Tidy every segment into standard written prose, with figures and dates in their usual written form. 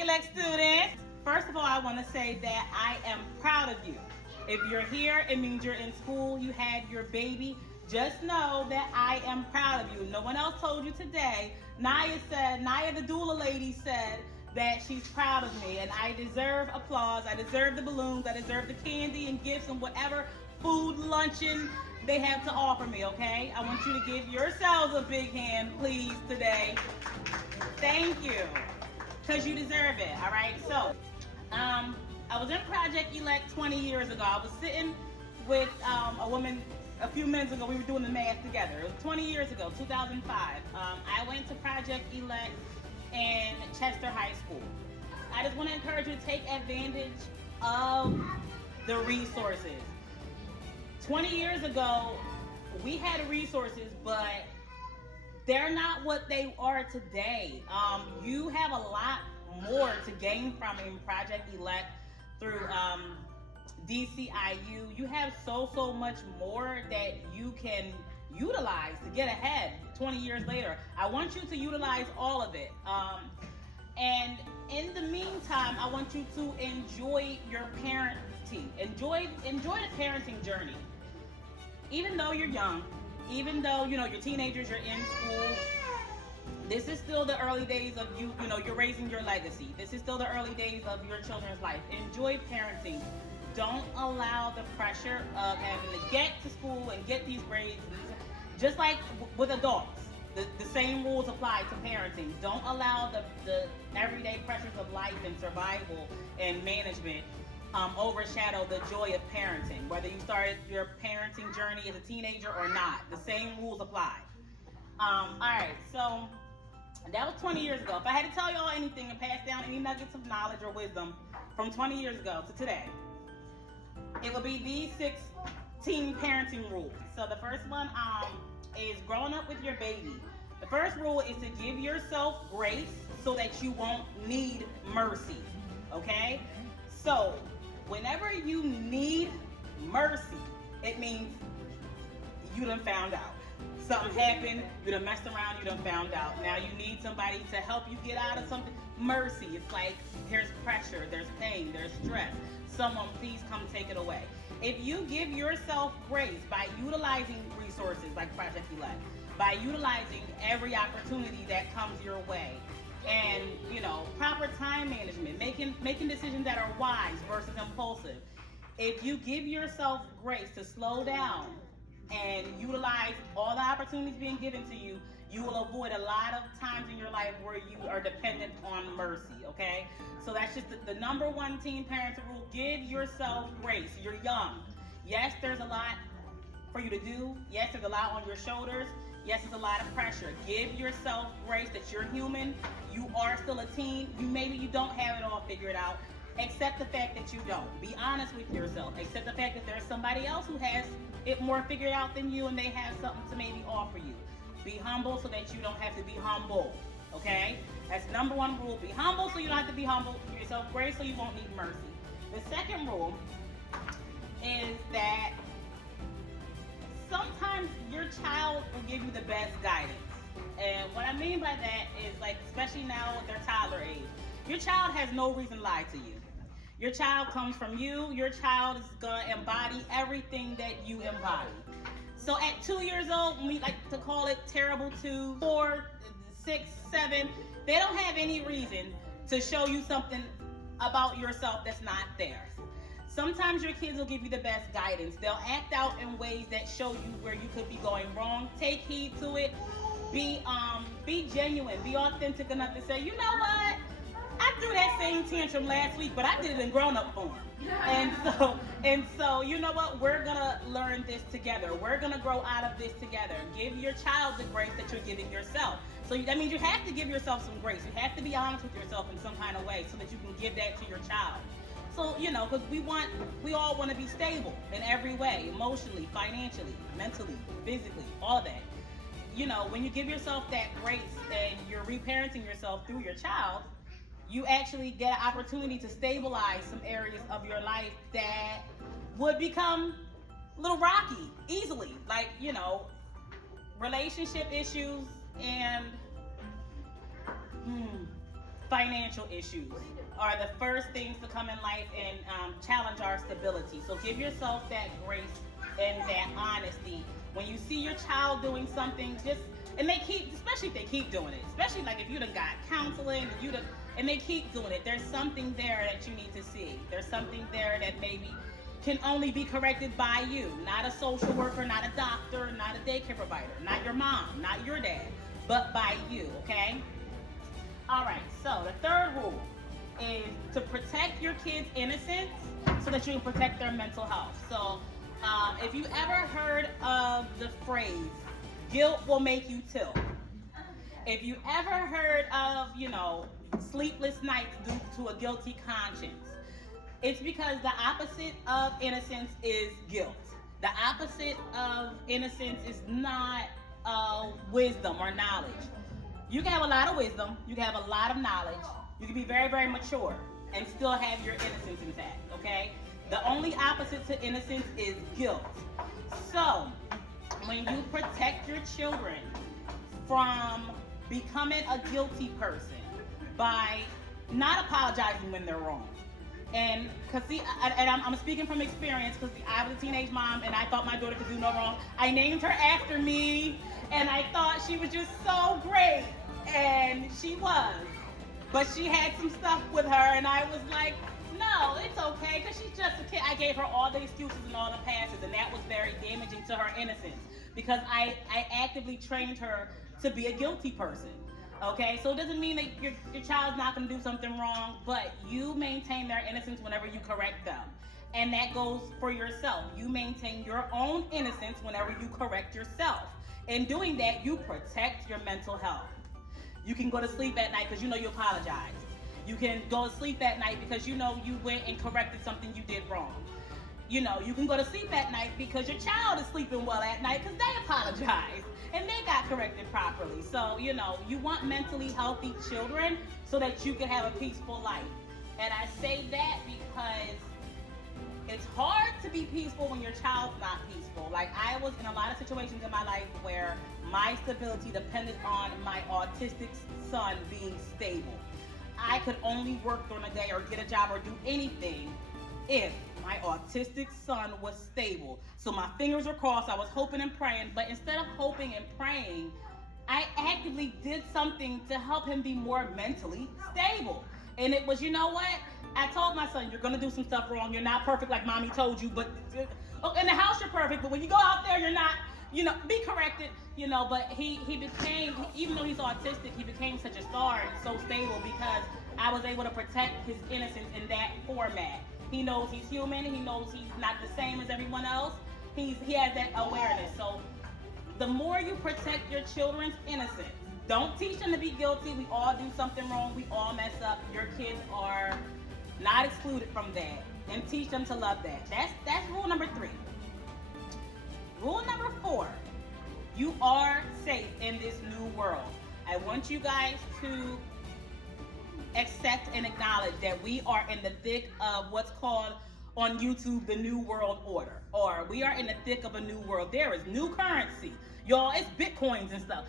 Elect students. First of all, I want to say that I am proud of you. If you're here, it means you're in school, you had your baby. Just know that I am proud of you. No one else told you today. Naya, the doula lady, said that she's proud of me, and I deserve applause. I deserve the balloons. I deserve the candy and gifts and whatever food, luncheon they have to offer me, okay? I want you to give yourselves a big hand, please, today. Thank you, because you deserve it, all right? So, I was in Project Elect 20 years ago. I was sitting with a woman a few minutes ago. We were doing the math together. It was 20 years ago, 2005. I went to Project Elect in Chester High School. I just want to encourage you to take advantage of the resources. 20 years ago, we had resources, but they're not what they are today. You have a lot more to gain from in Project Elect through DCIU. You have so much more that you can utilize to get ahead 20 years later. I want you to utilize all of it. And in the meantime, I want you to enjoy your parenting. Enjoy the parenting journey. Even though you're young, even though you're teenagers, you're in school, this is still the early days of you're raising your legacy. This is still the early days of your children's life. Enjoy parenting. Don't allow the pressure of having to get to school and get these grades. Just like with adults, the same rules apply to parenting. Don't allow the everyday pressures of life and survival and management overshadow the joy of parenting. Whether you started your parenting journey as a teenager or not, the same rules apply. All right, so that was 20 years ago. If I had to tell y'all anything and pass down any nuggets of knowledge or wisdom from 20 years ago to today, it would be these 6 teen parenting rules. So the first one is growing up with your baby. The first rule is to give yourself grace so that you won't need mercy, okay? So whenever you need mercy, it means you done found out. Something happened, you done messed around, you done found out. Now you need somebody to help you get out of something. Mercy, it's like there's pressure, there's pain, there's stress. Someone please come take it away. If you give yourself grace by utilizing resources like Project Elect, by utilizing every opportunity that comes your way, and proper time management, making decisions that are wise versus impulsive. If you give yourself grace to slow down and utilize all the opportunities being given to you, you will avoid a lot of times in your life where you are dependent on mercy, okay? So that's just the number one teen parenting rule. Give yourself grace. You're young. Yes, there's a lot for you to do. Yes, there's a lot on your shoulders. Yes, there's a lot of pressure. Give yourself grace that you're human. You are still a teen. Maybe you don't have it all figured out. Accept the fact that you don't. Be honest with yourself. Accept the fact that there's somebody else who has it more figured out than you, and they have something to maybe offer you. Be humble so that you don't have to be humble, okay? That's number one rule. Be humble so you don't have to be humble. Give yourself grace so you won't need mercy. The second rule is that sometimes your child will give you the best guidance. And what I mean by that is, like, especially now with their toddler age, your child has no reason to lie to you. Your child comes from you. Your child is going to embody everything that you embody. So at 2 years old, we like to call it terrible 2, 4, 6, 7, they don't have any reason to show you something about yourself that's not theirs. Sometimes your kids will give you the best guidance. They'll act out in ways that show you where you could be going wrong. Take heed to it. Be genuine. Be authentic enough to say, you know what? I threw that same tantrum last week, but I did it in grown-up form. And so, you know what? We're gonna learn this together. We're gonna grow out of this together. Give your child the grace that you're giving yourself. So that means you have to give yourself some grace. You have to be honest with yourself in some kind of way so that you can give that to your child. So, because we all want to be stable in every way, emotionally, financially, mentally, physically, all that. When you give yourself that grace and you're reparenting yourself through your child, you actually get an opportunity to stabilize some areas of your life that would become a little rocky easily. Like, relationship issues and financial issues are the first things to come in life and challenge our stability. So give yourself that grace and that honesty. When you see your child doing something, and they keep, especially if they keep doing it, especially like if you done got counseling, and they keep doing it, there's something there that you need to see. There's something there that maybe can only be corrected by you, not a social worker, not a doctor, not a daycare provider, not your mom, not your dad, but by you, okay? All right, so the third rule is to protect your kids' innocence so that you can protect their mental health. So if you ever heard of the phrase, guilt will make you tilt. If you ever heard of, sleepless nights due to a guilty conscience, it's because the opposite of innocence is guilt. The opposite of innocence is not wisdom or knowledge. You can have a lot of wisdom, you can have a lot of knowledge, you can be very, very mature and still have your innocence intact, okay? The only opposite to innocence is guilt. So, when you protect your children from becoming a guilty person by not apologizing when they're wrong, and I'm speaking from experience because I was a teenage mom and I thought my daughter could do no wrong. I named her after me and I thought she was just so great, and she was. But she had some stuff with her and I was like, no, it's okay because she's just a kid. I gave her all the excuses and all the passes, and that was very damaging to her innocence because I actively trained her to be a guilty person. Okay, so it doesn't mean that your child's not going to do something wrong, but you maintain their innocence whenever you correct them. And that goes for yourself. You maintain your own innocence whenever you correct yourself. In doing that, you protect your mental health. You can go to sleep at night because you know you apologized. You can go to sleep at night because you know you went and corrected something you did wrong. You can go to sleep at night because your child is sleeping well at night because they apologized and they got corrected properly. So, you want mentally healthy children so that you can have a peaceful life. And I say that because it's hard to be peaceful when your child's not peaceful. Like, I was in a lot of situations in my life where my stability depended on my autistic son being stable. I could only work during the day or get a job or do anything if my autistic son was stable. So my fingers were crossed. I was hoping and praying, but instead of hoping and praying, I actively did something to help him be more mentally stable. And it was, you know what? I told my son, you're going to do some stuff wrong. You're not perfect like mommy told you, but in the house you're perfect, but when you go out there, you're not, be corrected, but he became, even though he's autistic, he became such a star and so stable because I was able to protect his innocence in that format. He knows he's human. He knows he's not the same as everyone else. He has that awareness. So the more you protect your children's innocence, don't teach them to be guilty. We all do something wrong. We all mess up. Your kids are not excluded from that. And teach them to love that. That's rule number 3. Rule number 4, you are safe in this new world. I want you guys to accept and acknowledge that we are in the thick of what's called on YouTube the New World Order, or we are in the thick of a new world. There is new currency, y'all. It's bitcoins and stuff.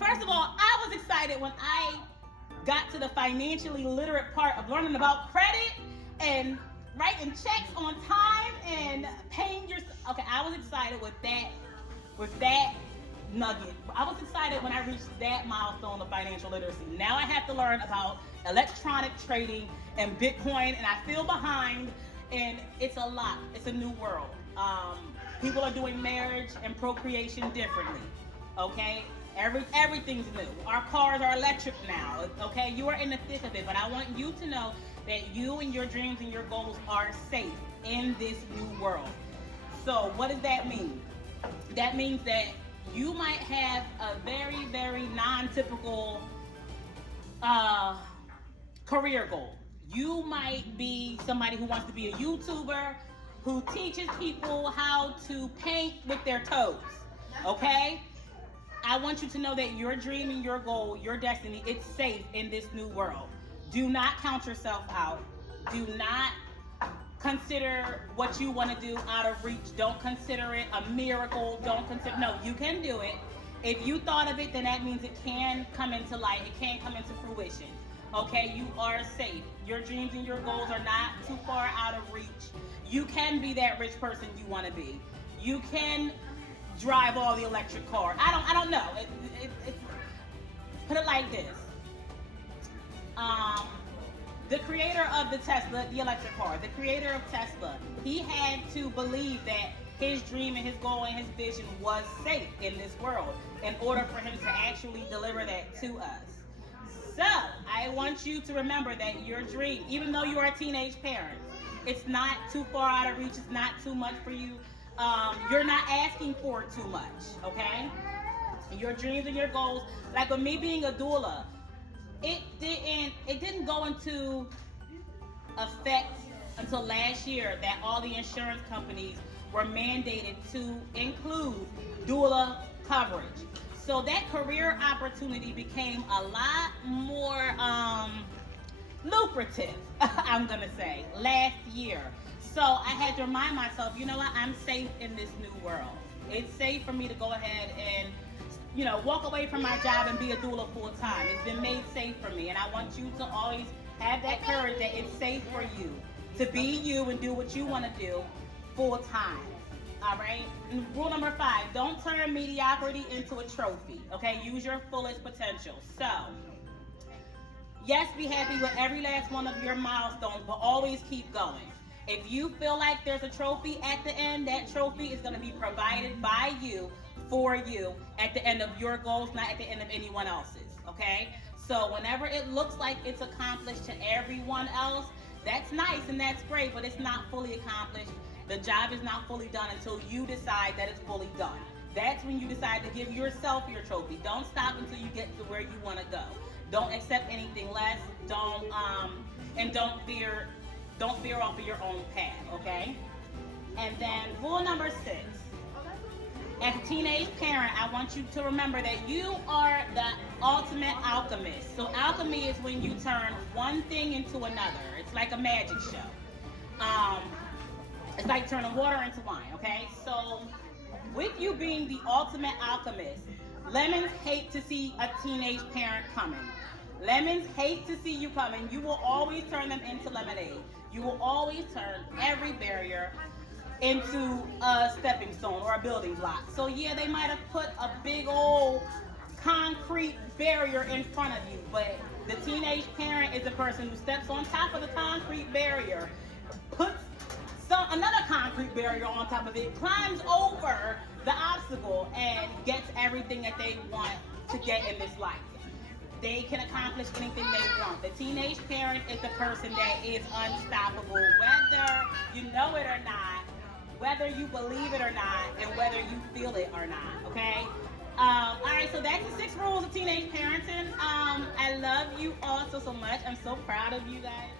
First of all, I was excited when I got to the financially literate part of learning about credit and writing checks on time and paying your. Okay, I was excited with that nugget. I was excited when I reached that milestone of financial literacy. Now I have to learn about electronic trading and Bitcoin, and I feel behind, and it's a lot. It's a new world. People are doing marriage and procreation differently, okay? Everything's new. Our cars are electric now, okay? You are in the thick of it, but I want you to know that you and your dreams and your goals are safe in this new world. So what does that mean? That means that you might have a very, very non-typical career goal. You might be somebody who wants to be a YouTuber who teaches people how to paint with their toes, okay? I want you to know that your dream and your goal, your destiny, it's safe in this new world. Do not count yourself out. Do not consider what you want to do out of reach. Don't consider it a miracle. No, you can do it. If you thought of it, then that means it can come into light. It can come into fruition. Okay, you are safe. Your dreams and your goals are not too far out of reach. You can be that rich person you want to be. You can drive all the electric car. I don't know. It's put it like this. The creator of the Tesla, the electric car, the creator of Tesla, he had to believe that his dream and his goal and his vision was safe in this world in order for him to actually deliver that to us. So, I want you to remember that your dream, even though you are a teenage parent, it's not too far out of reach, it's not too much for you. You're not asking for too much, okay? Your dreams and your goals, like with me being a doula, it didn't go into effect until last year that all the insurance companies were mandated to include doula coverage. So that career opportunity became a lot more lucrative, I'm gonna say, last year. So I had to remind myself, you know what, I'm safe in this new world. It's safe for me to go ahead and walk away from my job and be a doula full time. It's been made safe for me, and I want you to always have that courage that it's safe for you to be you and do what you want to do full time. All right. And rule number 5: don't turn mediocrity into a trophy. Okay, use your fullest potential. So, yes, be happy with every last one of your milestones, but always keep going. If you feel like there's a trophy at the end, that trophy is going to be provided by you, for you, at the end of your goals, not at the end of anyone else's, okay? So whenever it looks like it's accomplished to everyone else, that's nice and that's great, but it's not fully accomplished. The job is not fully done until you decide that it's fully done. That's when you decide to give yourself your trophy. Don't stop until you get to where you want to go. Don't accept anything less. Don't veer off of your own path, okay? And then rule number 6. As a teenage parent, I want you to remember that you are the ultimate alchemist. So alchemy is when you turn one thing into another. It's like a magic show. It's like turning water into wine, okay? So with you being the ultimate alchemist, lemons hate to see a teenage parent coming. Lemons hate to see you coming. You will always turn them into lemonade. You will always turn every barrier into a stepping stone or a building block. So yeah, they might have put a big old concrete barrier in front of you, but the teenage parent is the person who steps on top of the concrete barrier, puts another concrete barrier on top of it, climbs over the obstacle, and gets everything that they want to get in this life. They can accomplish anything they want. The teenage parent is the person that is unstoppable, whether you know it or not, whether you believe it or not, and whether you feel it or not, okay? All right, so that's the 6 rules of teenage parenting. I love you all so much. I'm so proud of you guys.